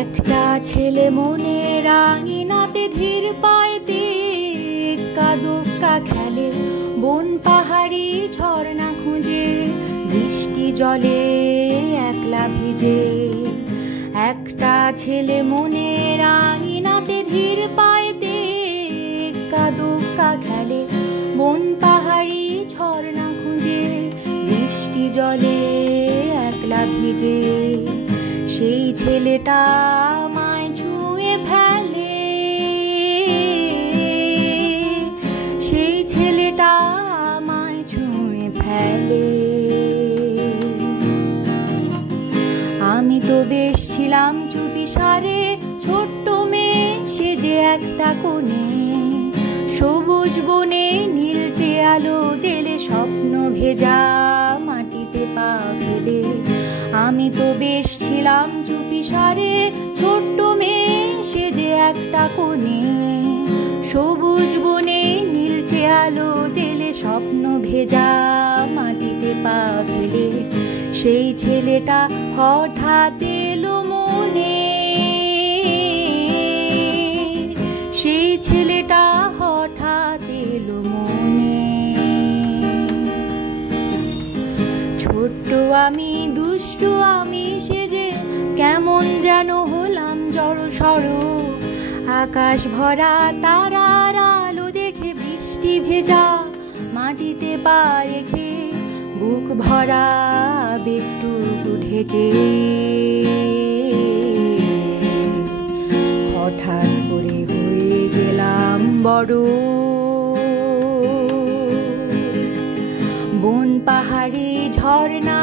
একটা ছেলে মনে রাঙিনাতে ধীর পায়তে কাদুকা খেলে, বন পাহাড়ি ঝর্ণা খুঁজে, বৃষ্টি জলে একলা ভিজে। একটা ছেলে মনে রাঙিনাতে ধীর পায়তে কাদুকা খেলে, বন পাহাড়ি ঝর্ণা খুঁজে, বৃষ্টি জলে একলা ভিজে। সেই ছেলেটা আমায় ছুঁয়ে ফেলে, সেই ছেলেটা আমায় ছুঁয়ে ফেলে। আমি তো বেশ ছিলাম চুপিসারে, ছোট্ট মেয়ে সেজে একটা কোণে, সবুজ বনে নীলচে আলো জেলে, স্বপ্ন ভেজা মাটিতে পা ফেলে। আমি তো বেশ ছিলাম চুপিসারে, ছোট্ট মেয়ে সেজে একটা কোণে, সবুজ বনে নীলচে আলো জেলে, স্বপ্ন ভেজা মাটিতে পা ফেলে। সেই ছেলেটা হঠাৎ এলো মনে, সেই ছেলেটা হঠাৎ এলো মনে। ছোট্ট আমি দুষ্টু আমি সেজে কেমন যেন হলাম জড়সড়, আকাশ ভরা তারার আলো দেখে, বৃষ্টি ভেজা মাটিতে পা রেখে, বুক ভরা আবেগটুকু ঢেকে। হঠাৎ করে হয়ে গেলাম বড়, বন পাহাড়ি ঝর্ণা